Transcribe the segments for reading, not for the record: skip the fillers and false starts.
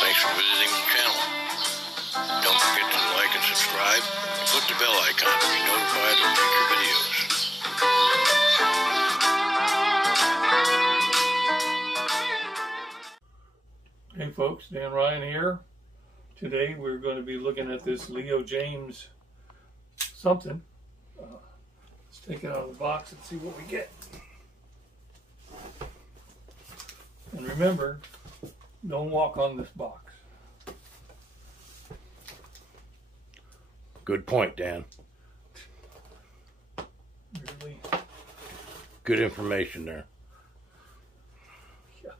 Thanks for visiting the channel. Don't forget to like and subscribe and click the bell icon to be notified of future videos. Hey folks, Dan Ryan here. Today we're going to be looking at this Jaymz something. Let's take it out of the box and see what we get. And remember, don't walk on this box. Good point, Dan. Really? Good information there. Yeah.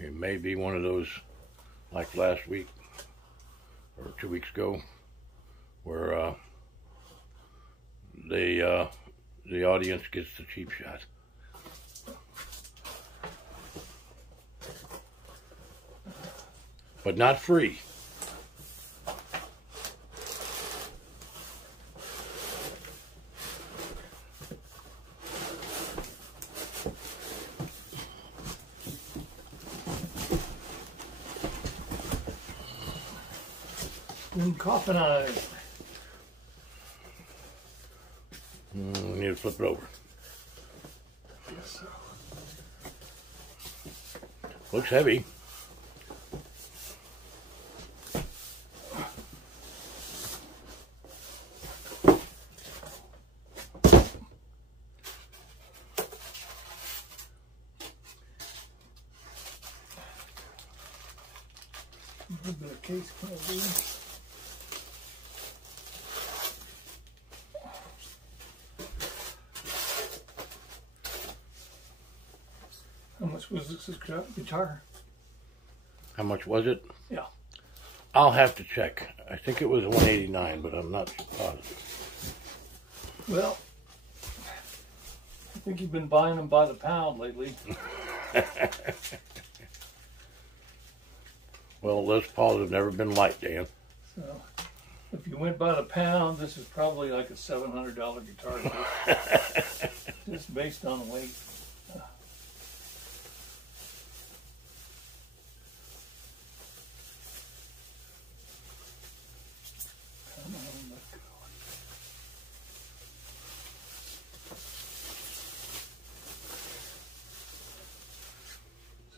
It may be one of those like last week or 2 weeks ago where the audience gets the cheap shot. But not free. Coffin eye. Need to flip it over. Yes, so. Looks heavy. A little bit of case quality. How much was this guitar? How much was it? Yeah. I'll have to check. I think it was $189, but I'm not positive. Well, I think you've been buying them by the pound lately. Well, Les Pauls have never been light, Dan. So, if you went by the pound, this is probably like a $700 guitar. Just based on weight. Come on, let's go.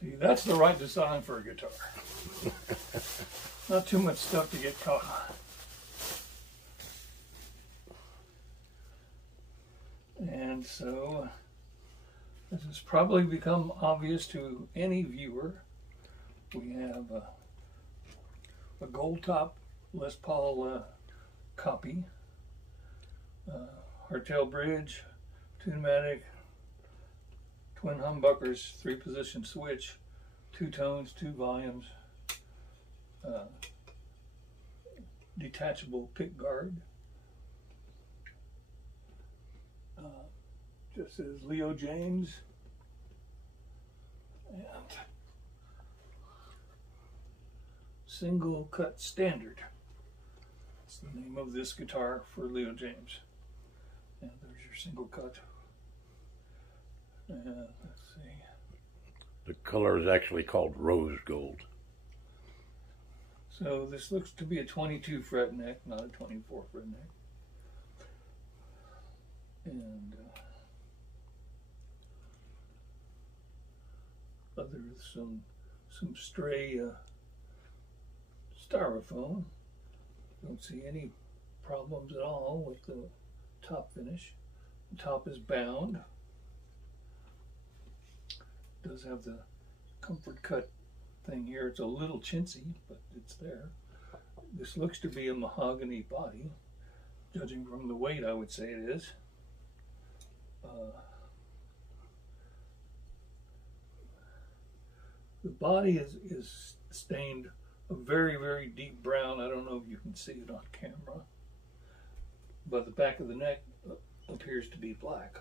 See, that's the right design for a guitar. Not too much stuff to get caught on. And so, this has probably become obvious to any viewer. We have a gold top Les Paul copy, hardtail bridge, tune-matic, twin humbuckers, 3-position switch, 2 tones, 2 volumes, detachable pick guard. Just says Jaymz, and single cut standard. That's the name of this guitar for Jaymz. And there's your single cut. And let's see. The color is actually called rose gold. So this looks to be a 22 fret neck, not a 24 fret neck. And some stray styrofoam. Don't see any problems at all with the top finish. The top is bound. It does have the comfort cut thing here. It's a little chintzy, but it's there. This looks to be a mahogany body, Judging from the weight, I would say it is. The body is stained a very, very deep brown. I don't know if you can see it on camera, but the back of the neck appears to be black.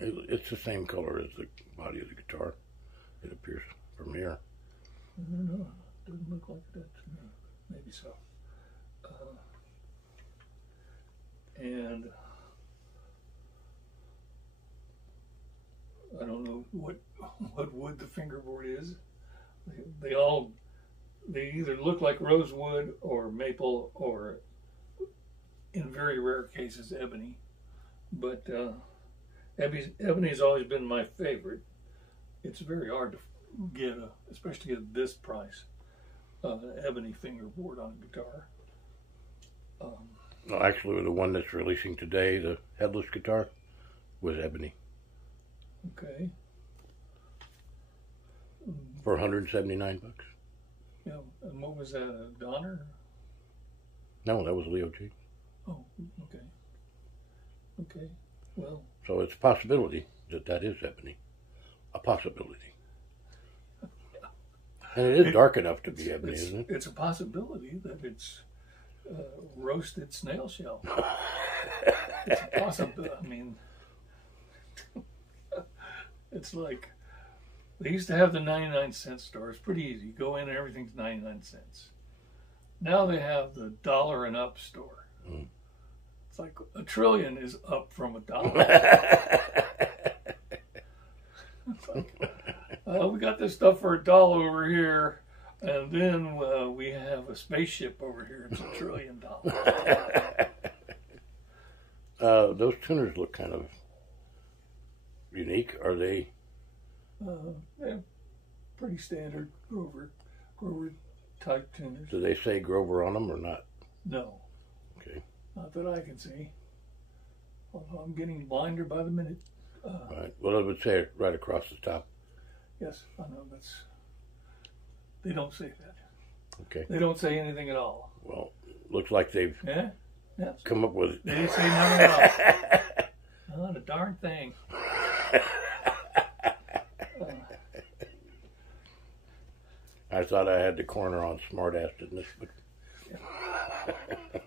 It's the same color as the body of the guitar. It appears from here. I don't know. It doesn't look like that to me. Maybe so. And I don't know what wood the fingerboard is. They either look like rosewood or maple or, in very rare cases, ebony. But ebony has always been my favorite. It's very hard to get, especially at this price, an ebony fingerboard on a guitar. No, actually, the one that's releasing today, the headless guitar, was ebony. Okay. For $179. Yeah, and what was that, a Donner? No, that was Leo Jaymz. Oh, okay. Okay, well. So it's a possibility that is ebony. A possibility. And it is dark enough to be ebony, isn't it? It's a possibility that it's roasted snail shell. It's a possibility. I mean, it's like, they used to have the 99-cent store. It's pretty easy. You go in and everything's 99 cents. Now they have the $1 and up store. Mm. It's like a trillion is up from $1. It's like, we got this stuff for $1 over here, and then we have a spaceship over here. It's $1 trillion. Those tuners look kind of unique. Are they? They're pretty standard Grover type tuners. Do they say Grover on them or not? No. Okay. Not that I can see. Although I'm getting blinder by the minute. Right. Well, it would say it right across the top. Yes, I know. They don't say that. Okay. They don't say anything at all. Well, looks like they've come up with. They say nothing at all. Not a darn thing. I thought I had the corner on smartass in this, but.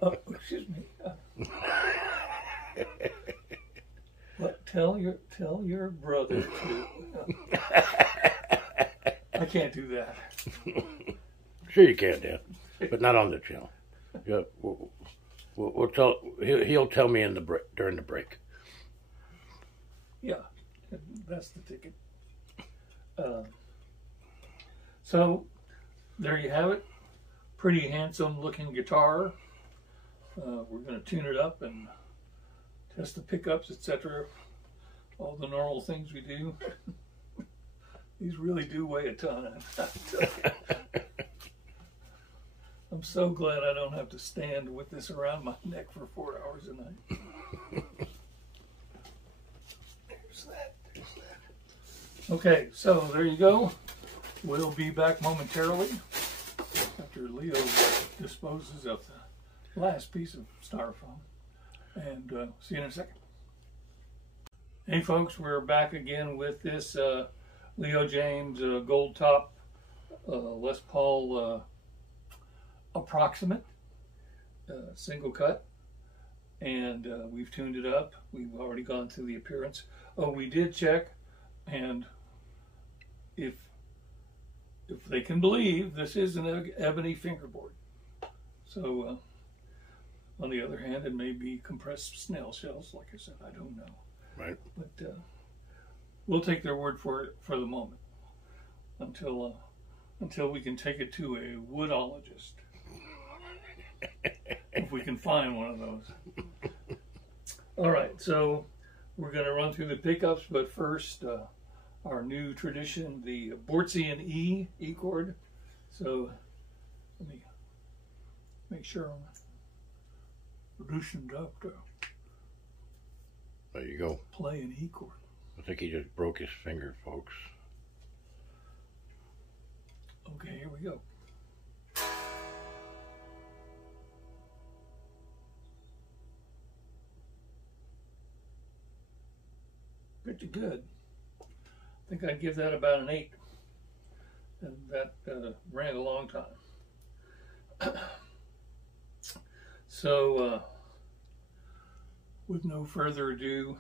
Oh, excuse me. But tell your brother to. I can't do that. Sure you can, Dad, but not on the channel. Yeah, we'll tell. He'll tell me during the break. Yeah, that's the ticket. So there you have it. Pretty handsome looking guitar. We're going to tune it up and test the pickups, etc. All the normal things we do. These really do weigh a ton. I'm so glad I don't have to stand with this around my neck for 4 hours a night. There's that. Okay, so there you go. We'll be back momentarily after Leo disposes of the last piece of styrofoam. And see you in a second. Hey folks, we're back again with this Leo Jaymz gold top Les Paul approximate single cut, and we've tuned it up. We've already gone through the appearance. Oh, we did check, and if they can believe, this is an ebony fingerboard. So on the other hand, it may be compressed snail shells, like I said. I don't know. Right. But we'll take their word for it for the moment, until we can take it to a woodologist, if we can find one of those. All right, so we're going to run through the pickups, but first, our new tradition, the Bortzian E chord. So let me make sure I'm loosened up to there you go. Play an E chord. I think he just broke his finger, folks. Okay, here we go. pretty good. I think I'd give that about an 8. And that ran a long time. So, with no further ado,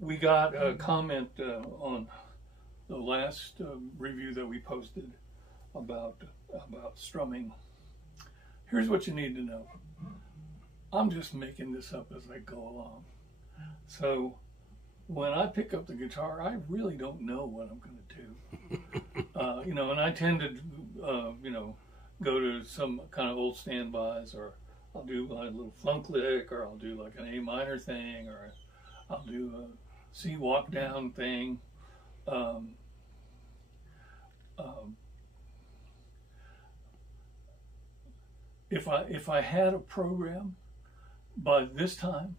we got a comment on the last review that we posted about strumming. Here's what you need to know. I'm just making this up as I go along. So when I pick up the guitar, I really don't know what I'm going to do. You know, and I tend to, you know, go to some kind of old standbys, or I'll do like a little funk lick, or I'll do like an A minor thing, or I'll do a C walk down thing. If I had a program, by this time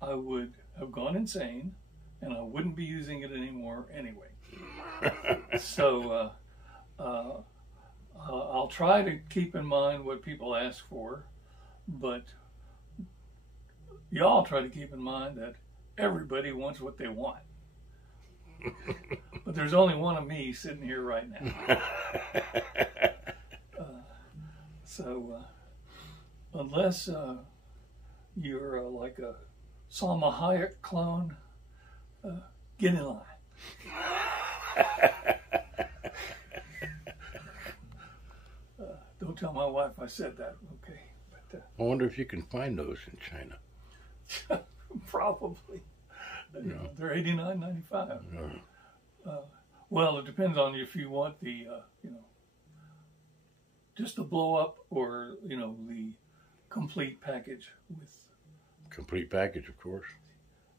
I would have gone insane, and I wouldn't be using it anymore anyway. So I'll try to keep in mind what people ask for, but y'all try to keep in mind that everybody wants what they want. But there's only one of me sitting here right now. So unless you're like a Salma Hayek clone, get in line. Don't tell my wife I said that, okay? But, I wonder if you can find those in China. Probably. You know, they're $89.95. Yeah. Well, it depends on if you want the, you know, just the blow up, or, you know, the complete package with. Complete package, of course.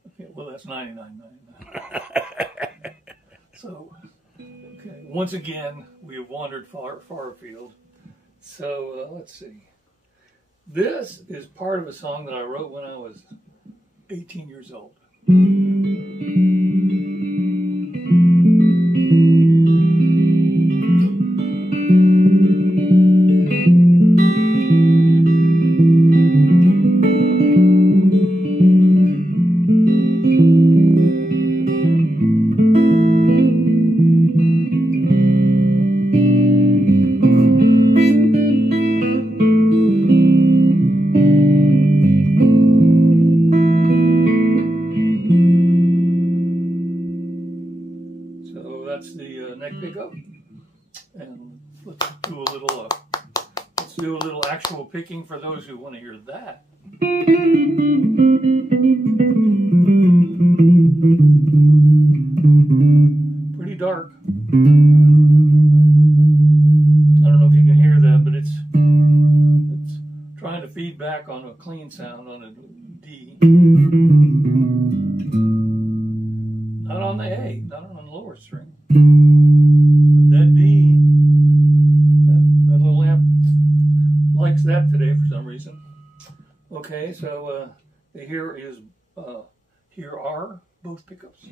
Okay, well, that's $99.99. So, okay, once again, we have wandered far afield. So, let's see. This is part of a song that I wrote when I was 18 years old. That's the neck pickup, and let's do a little actual picking for those who want to hear that. Pretty dark. I don't know if you can hear that, but it's trying to feed back on a clean sound on a D. Not on the A, not on the lower string. But that D, that little amp likes that today for some reason. Okay, so here are both pickups.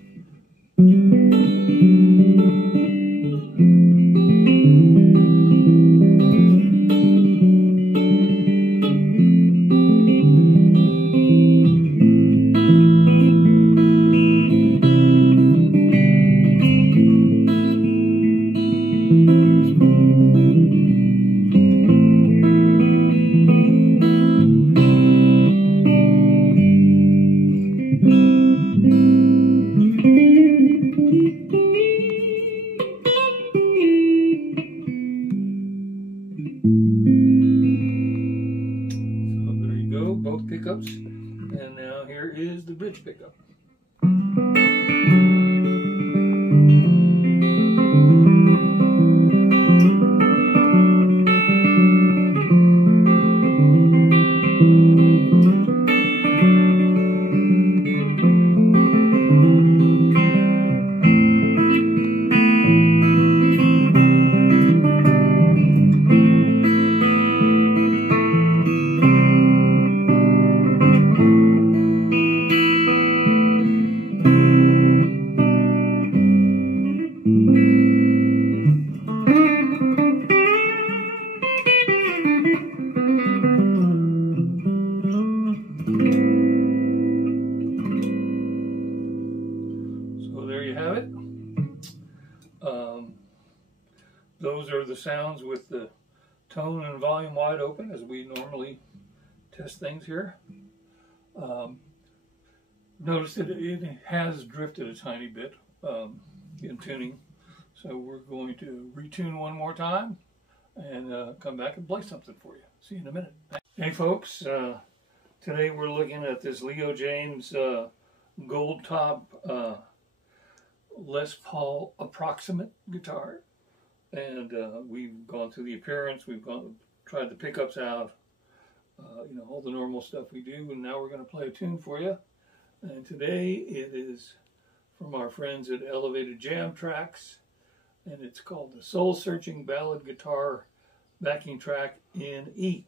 Both pickups, and now here is the bridge pickup. the sounds with the tone and volume wide open as we normally test things here. Notice that it has drifted a tiny bit in tuning, so we're going to retune one more time and come back and play something for you. See you in a minute. Hey folks, today we're looking at this Leo Jaymz gold top Les Paul approximate guitar, and we've gone through the appearance, we've tried the pickups out, you know, all the normal stuff we do, and now we're going to play a tune for you. And today it is from our friends at Elevated Jam Tracks, and it's called the Soul Searching Ballad Guitar Backing Track in E.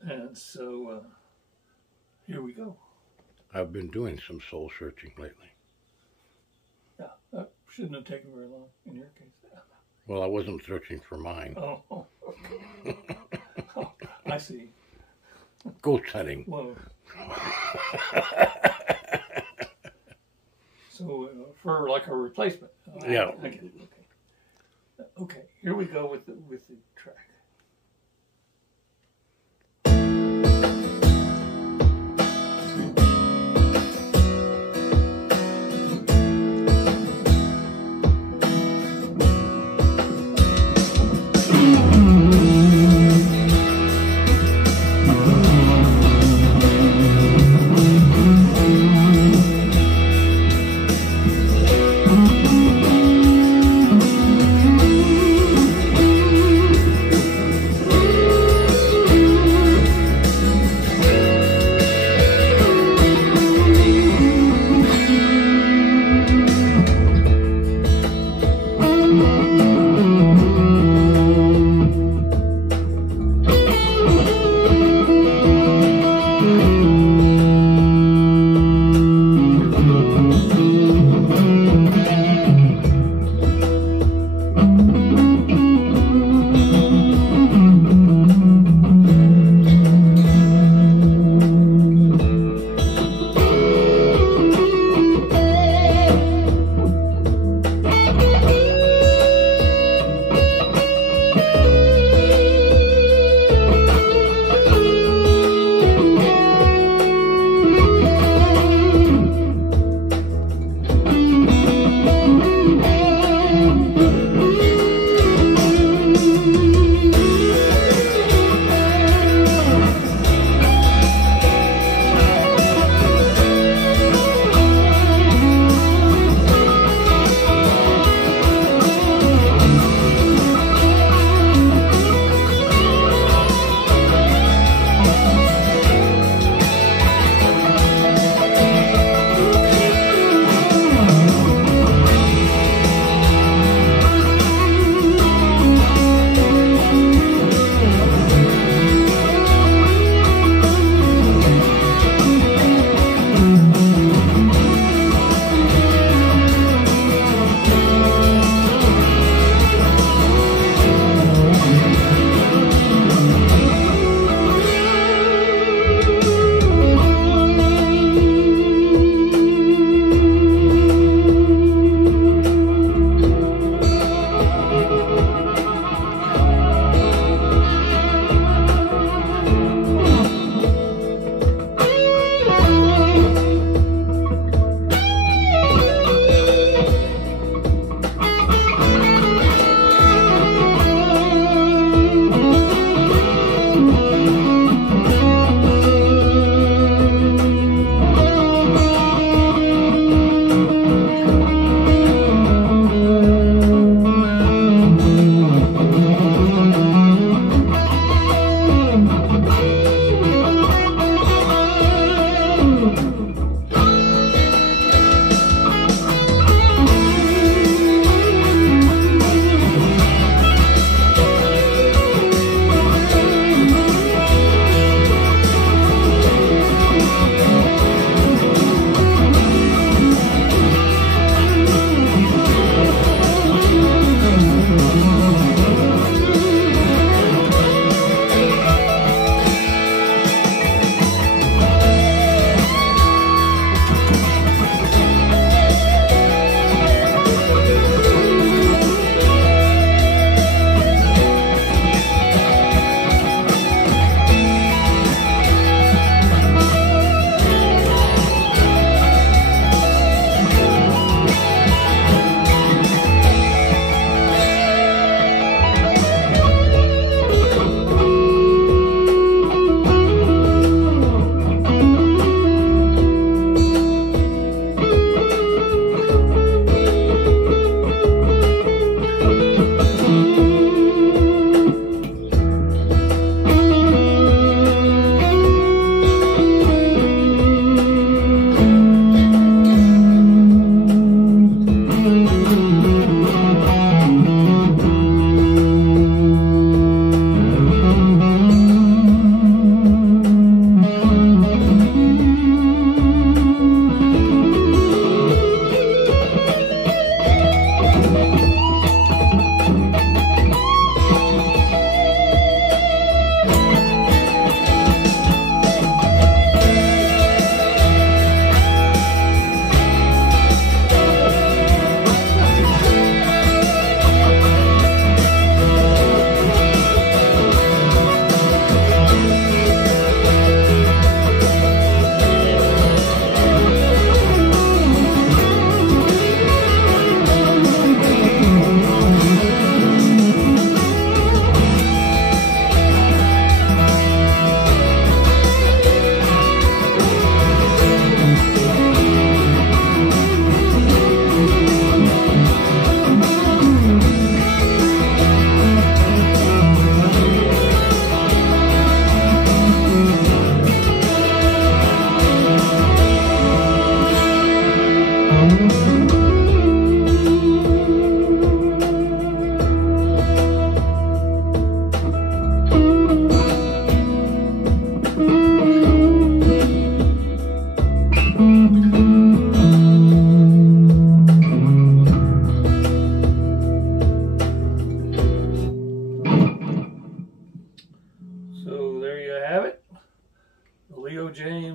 And so here we go. I've been doing some soul searching lately. Yeah, that shouldn't have taken very long in your case. Well, I wasn't searching for mine. Oh, okay. Oh, I see. Ghost hunting. Whoa. So for like a replacement. Yeah. I get it. Okay. Okay. Here we go with the track.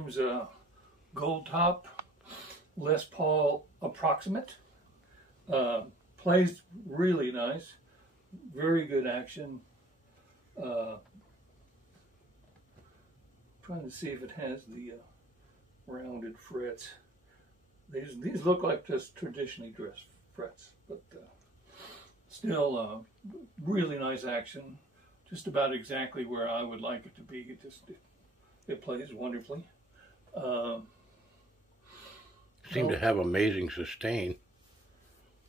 Jaymz gold top Les Paul approximate. Plays really nice, very good action. Trying to see if it has the rounded frets. These look like just traditionally dressed frets, but still really nice action. Just about exactly where I would like it to be. It plays wonderfully. Seem to have amazing sustain.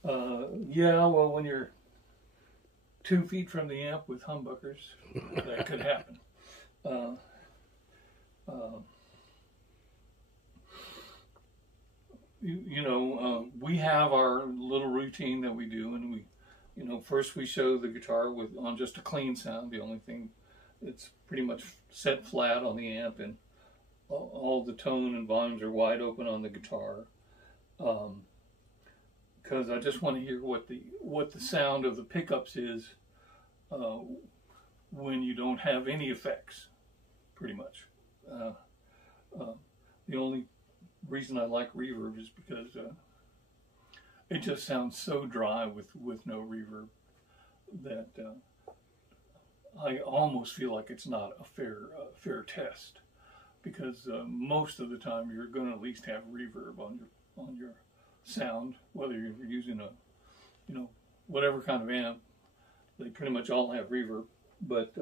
Yeah, well, when you're 2 feet from the amp with humbuckers, that could happen. We have our little routine that we do, and first we show the guitar on just a clean sound. The only thing, it's pretty much set flat on the amp, and all the tone and volumes are wide open on the guitar. Because I just want to hear what the sound of the pickups is when you don't have any effects, pretty much. The only reason I like reverb is because it just sounds so dry with no reverb that I almost feel like it's not a fair test, because most of the time you're going to at least have reverb on your sound, whether you're using a whatever kind of amp. They pretty much all have reverb, but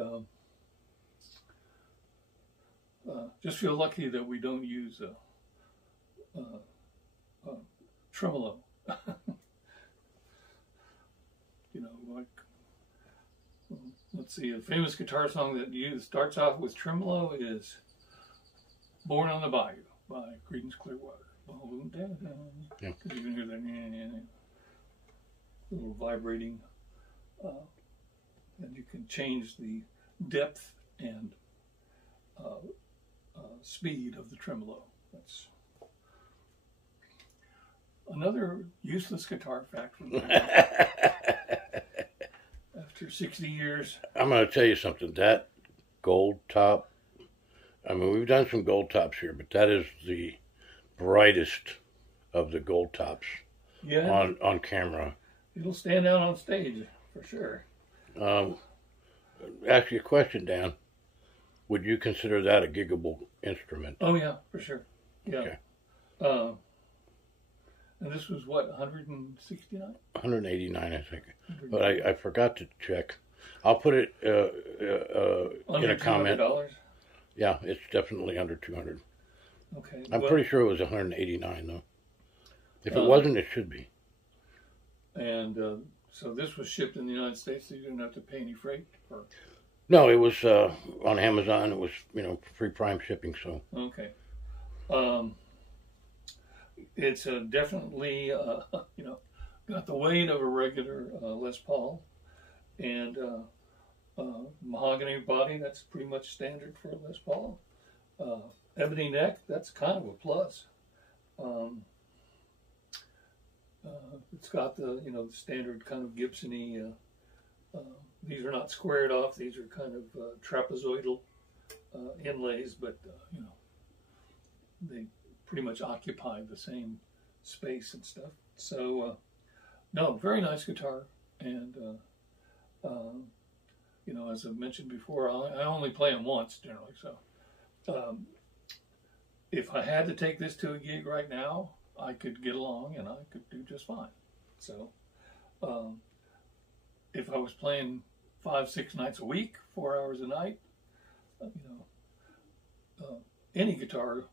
just feel lucky that we don't use tremolo. Let's see, a famous guitar song that starts off with tremolo is "Born on the Bayou" by Creedence Clearwater. Yeah. Because you can hear that little vibrating, and you can change the depth and speed of the tremolo. That's another useless guitar fact from after 60 years. I'm going to tell you something. That gold top, I mean, we've done some gold tops here, but that is the brightest of the gold tops on camera. It'll stand out on stage for sure. Ask you a question, Dan. Would you consider that a giggable instrument? Oh yeah, for sure. Yeah. Okay. And this was what, 169? 189, I think. But I forgot to check. I'll put it in a comment. $200? Yeah, it's definitely under 200. Okay. I'm pretty sure it was 189 though. If it wasn't, it should be. And so this was shipped in the United States, so you didn't have to pay any freight? No, it was on Amazon. It was, free prime shipping. So. Okay. It's definitely, got the weight of a regular Les Paul, and mahogany body. That's pretty much standard for a Les Paul. Ebony neck. That's kind of a plus. It's got the the standard kind of Gibson-y. These are not squared off. These are kind of trapezoidal inlays, but they pretty much occupy the same space and stuff. So no, very nice guitar, and as I've mentioned before, I only play them once generally. So if I had to take this to a gig right now, I could get along and I could do just fine. So if I was playing 5-6 nights a week, 4 hours a night, any guitar,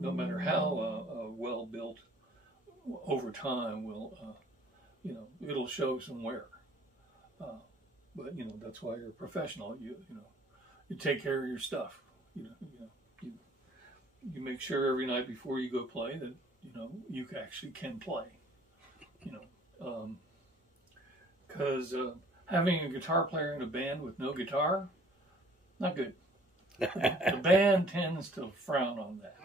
no matter how well built, over time will it'll show some wear. But that's why you're a professional. You take care of your stuff. You make sure every night before you go play that you actually can play. Because having a guitar player in a band with no guitar, not good. The band tends to frown on that.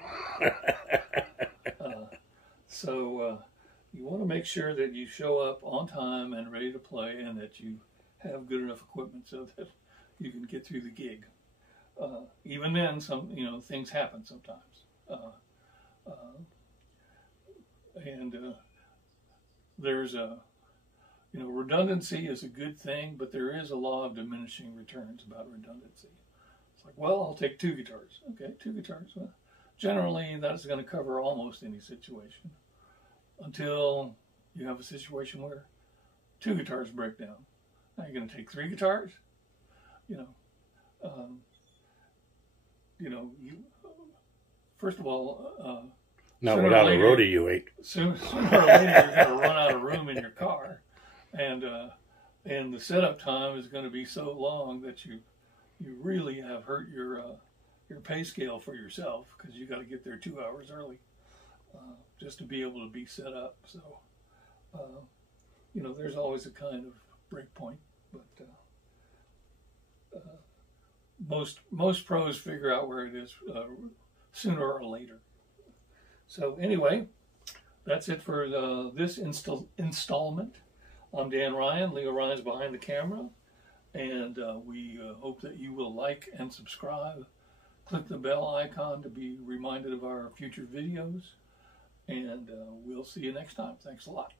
So you want to make sure that you show up on time and ready to play, and that you have good enough equipment so that you can get through the gig. Even then, some things happen sometimes. There's a, redundancy is a good thing, but there is a law of diminishing returns about redundancy. It's like, well, I'll take 2 guitars. Okay, 2 guitars. Well, generally, that's going to cover almost any situation until you have a situation where 2 guitars break down. Now you're going to take 3 guitars. First of all, not without a roadie you ate. Sooner or later, you're going to run out of room in your car, and the setup time is going to be so long that you really have hurt your pay scale for yourself, because you got to get there 2 hours early just to be able to be set up. So, there's always a kind of break point, but most pros figure out where it is sooner or later. So anyway, that's it for this installment. I'm Dan Ryan. Leo Ryan's behind the camera, and we hope that you will like and subscribe. Click the bell icon to be reminded of our future videos, and we'll see you next time. Thanks a lot.